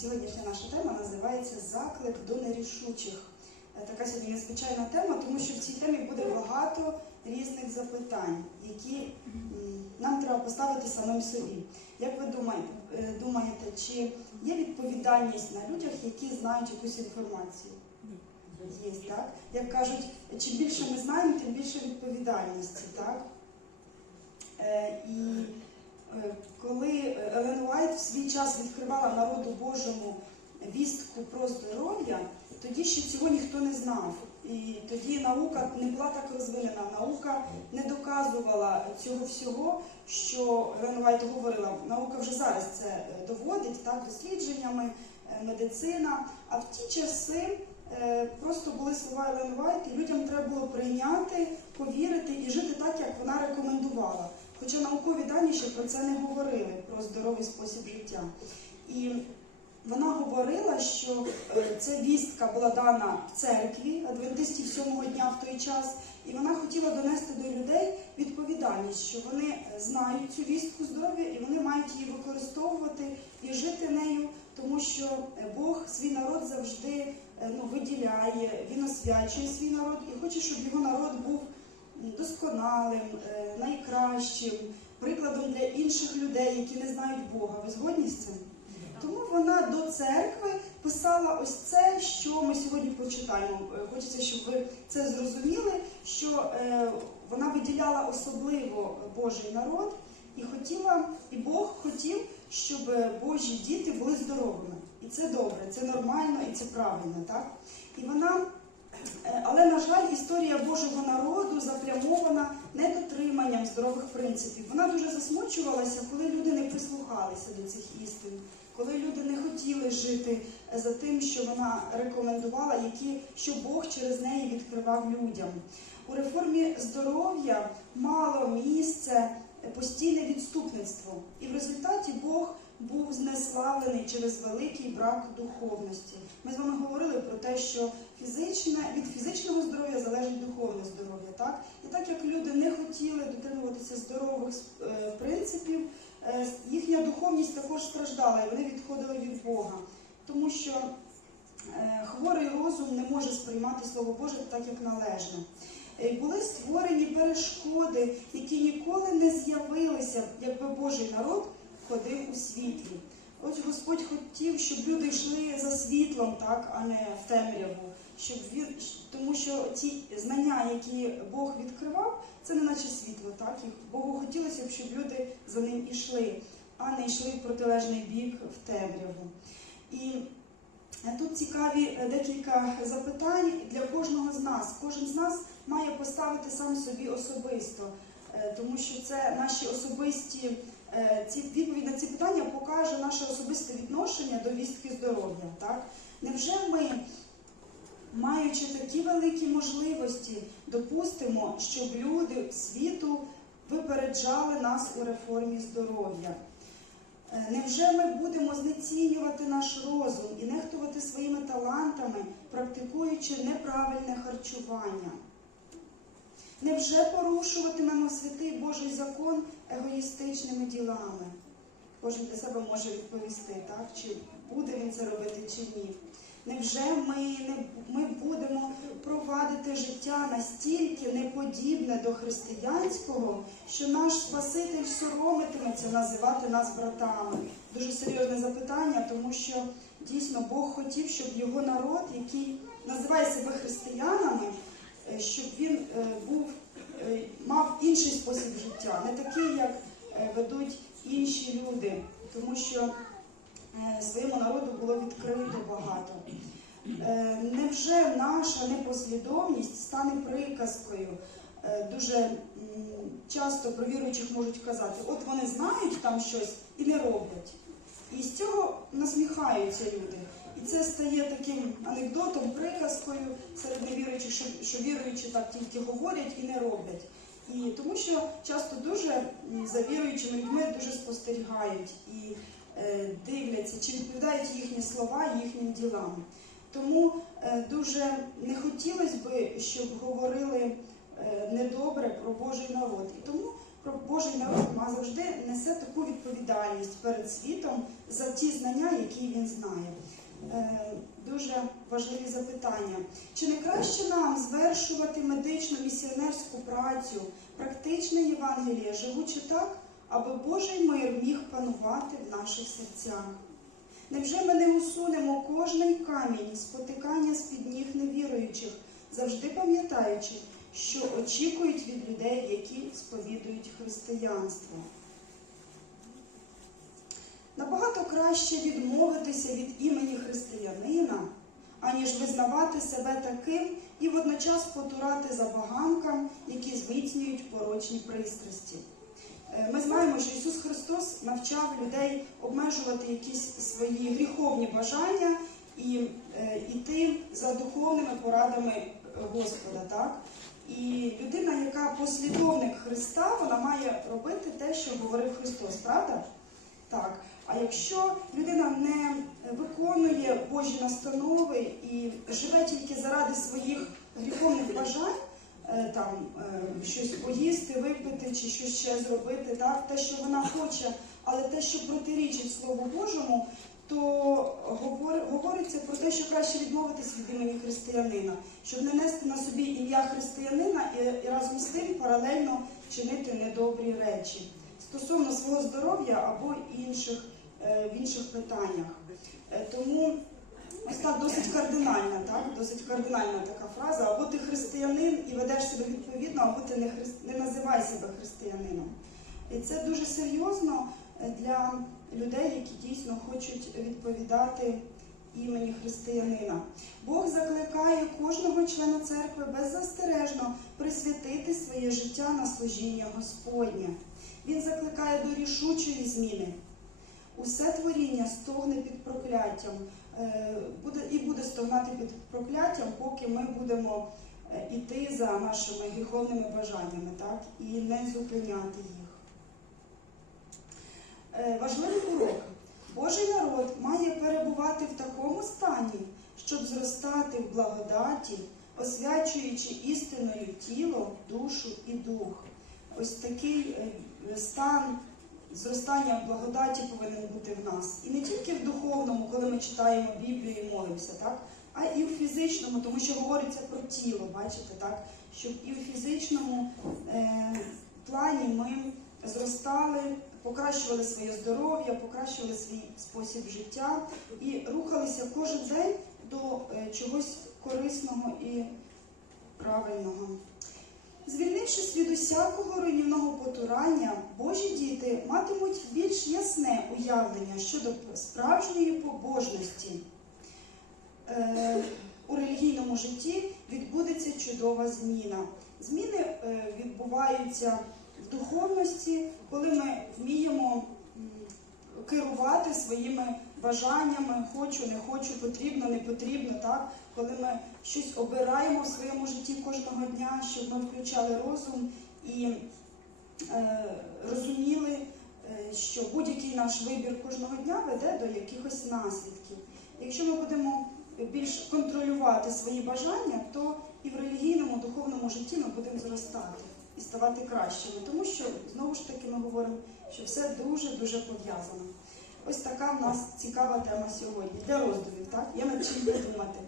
Сьогоднішня наша тема називається Заклик до нерішучих. Е, Така сьогодні незвичайна тема, тому що в цій темі буде багато різних запитань, які нам треба поставити самим собі. Як ви думаєте, е, думаєте, чи є відповідальність на людях, які знають якусь інформацію? Є, так? Як кажуть, чим більше ми знаємо, тим більше відповідальності, так? Е, і коли Елен Уайт в свій час відкривала народу Божому вістку про здоров'я, тоді ще цього ніхто не знав. І тоді наука не була так розвинена. Наука не доказувала цього всього, що Елен Уайт говорила. Наука вже зараз це е, доводить так, дослідженнями, е, медицина. А в ті часи е, просто були слова Елен Уайт, і людям треба було прийняти, повірити і жити так, як вона рекомендувала. Хоча наукові дані ще про це не говорили, про здоровий спосіб життя. І вона говорила, що е, ця вістка була дана в церкві адвентистів сьомого дня в той час, і вона хотіла донести до людей відповідальність, що вони е, знають цю вістку здоров'я і вони мають її використовувати і жити нею, тому що е, Бог свій народ завжди ну, виділяє, він освячує свій народ і хоче, щоб його народ був досконалим, е, найкращим, прикладом для інших людей, які не знають Бога. Ви згодні з цим? Тому вона до церкви писала ось це, що ми сьогодні прочитаємо. Е, Хочеться, щоб ви це зрозуміли, що е, вона виділяла особливо Божий народ і хотіла, і Бог хотів, щоб Божі діти були здоровими. І це добре, це нормально і це правильно, так? І вона Але, на жаль, історія Божого народу запрямована недотриманням здорових принципів. Вона дуже засмучувалася, коли люди не прислухалися до цих істин, коли люди не хотіли жити е, за тим, що вона рекомендувала, які, що Бог через неї відкривав людям. У реформі здоров'я мало місце е, постійне відступництво, і в результаті Бог був знеславлений через великий брак духовності. Ми з вами говорили про те, що фізичне від фізичного здоров'я залежить духовне здоров'я. Так і так як люди не хотіли дотримуватися здорових е, принципів, е, їхня духовність також страждала, і вони відходили від Бога, тому що е, хворий розум не може сприймати Слово Боже так, як належне. Е, Були створені перешкоди, які ніколи не з'явилися, якби Божий народ ходив у світлі. Ось Господь хотів, щоб люди йшли за світлом, так, а не в темряву. Щоб він, тому що ті знання, які Бог відкривав, це не наче світло, так? І Богу хотілося б, щоб люди за ним ішли, а не йшли в протилежний бік в темряву. І е, тут цікаві е, декілька запитань для кожного з нас. Кожен з нас має поставити сам собі особисто, е, тому що це наші особисті е, ці відповідь на ці питання покаже наше особисте відношення до вістки здоров'я. Так? Невже ми, маючи такі великі можливості, допустимо, щоб люди світу випереджали нас у реформі здоров'я? Е, Невже ми будемо знецінювати наш розум і нехтувати своїми талантами, практикуючи неправильне харчування? Невже порушуватимемо святий Божий закон егоїстичними ділами? Кожен для себе може відповісти, так? чи буде він це робити, чи ні. Невже ми, ми будемо провадити життя настільки неподібне до християнського, що наш Спаситель соромитиметься називати нас братами? Дуже серйозне запитання, тому що дійсно Бог хотів, щоб його народ, який називає себе християнами, щоб він е, був, е, мав інший спосіб життя, не такий, як е, ведуть інші люди, тому що е, своєму народу було відкрито багато. Е, Невже наша непослідовність стане приказкою? Е, Дуже часто про віруючих можуть казати, от вони знають там щось і не роблять. І з цього насміхаються люди. Це стає таким анекдотом, приказкою серед невіруючих, що, що віруючі так тільки говорять і не роблять. І тому що часто дуже за віруючими людьми дуже спостерігають і е, дивляться, чи відповідають їхні слова їхнім ділам. Тому е, дуже не хотілося би, щоб говорили е, недобре про Божий народ. І тому про Божий народ завжди несе таку відповідальність перед світом за ті знання, які він знає. Е, Дуже важливі запитання. Чи не краще нам звершувати медичну місіонерську працю, практичне Євангеліє, живучи так, аби Божий мир міг панувати в наших серцях? Невже ми не усунемо кожний камінь спотикання з-під ніг невіруючих, завжди пам'ятаючи, що очікують від людей, які сповідують християнство? Набагато краще відмовитися від імені християнина, аніж визнавати себе таким і водночас потурати забаганкам, які зміцнюють порочні пристрасті. Е, Ми знаємо, що Ісус Христос навчав людей обмежувати якісь свої гріховні бажання і е, йти за духовними порадами е, Господа. Так? І людина, яка послідовник Христа, вона має робити те, що говорив Христос, правда? Так. А якщо людина не виконує Божі настанови і живе тільки заради своїх гріховних бажань, е, там е, щось поїсти, випити чи щось ще зробити, так, те, що вона хоче, але те, що протирічить Слову Божому, то говориться про те, що краще відмовитись від імені християнина, щоб не нести на собі ім'я християнина і, разом з тим паралельно чинити недобрі речі. Стосовно свого здоров'я або інших, в інших питаннях. Е, Тому ось так досить кардинальна, так? досить кардинальна така фраза. Або ти християнин і ведеш себе відповідно, або ти не, хри... не називай себе християнином. І це дуже серйозно е, для людей, які дійсно хочуть відповідати імені християнина. Бог закликає кожного члена церкви беззастережно присвятити своє життя на служіння Господнє. Він закликає до рішучої зміни. Усе творіння стогне під прокляттям е, буде, і буде стогнати під прокляттям, поки ми будемо е, іти за нашими гріховними бажаннями, так, і не зупиняти їх. Е, Важливий урок. Божий народ має перебувати в такому стані, щоб зростати в благодаті, освячуючи істиною тіло, душу і дух. Ось такий е, стан зростання благодаті повинен бути в нас. І не тільки в духовному, коли ми читаємо Біблію і молимося, так? а і в фізичному, тому що говориться про тіло, бачите, так? щоб і в фізичному е, плані ми зростали, покращували своє здоров'я, покращували свій спосіб життя і рухалися кожен день до е, чогось корисного і правильного. Звільнившись від усякого руйнівного потурання, Божі діти матимуть більш ясне уявлення щодо справжньої побожності. Е, у релігійному житті відбудеться чудова зміна. Зміни е, відбуваються в духовності, коли ми вміємо керувати своїми бажаннями, хочу, не хочу, потрібно, не потрібно, так? коли ми щось обираємо в своєму житті кожного дня, щоб ми включали розум і е, розуміли, е, що будь-який наш вибір кожного дня веде до якихось наслідків. Якщо ми будемо більш контролювати свої бажання, то і в релігійному, духовному житті ми будемо зростати і ставати кращими, тому що знову ж таки ми говоримо, що все дуже дуже пов'язано. Ось така в нас цікава тема сьогодні для роздумів, так? Є над чим подумати.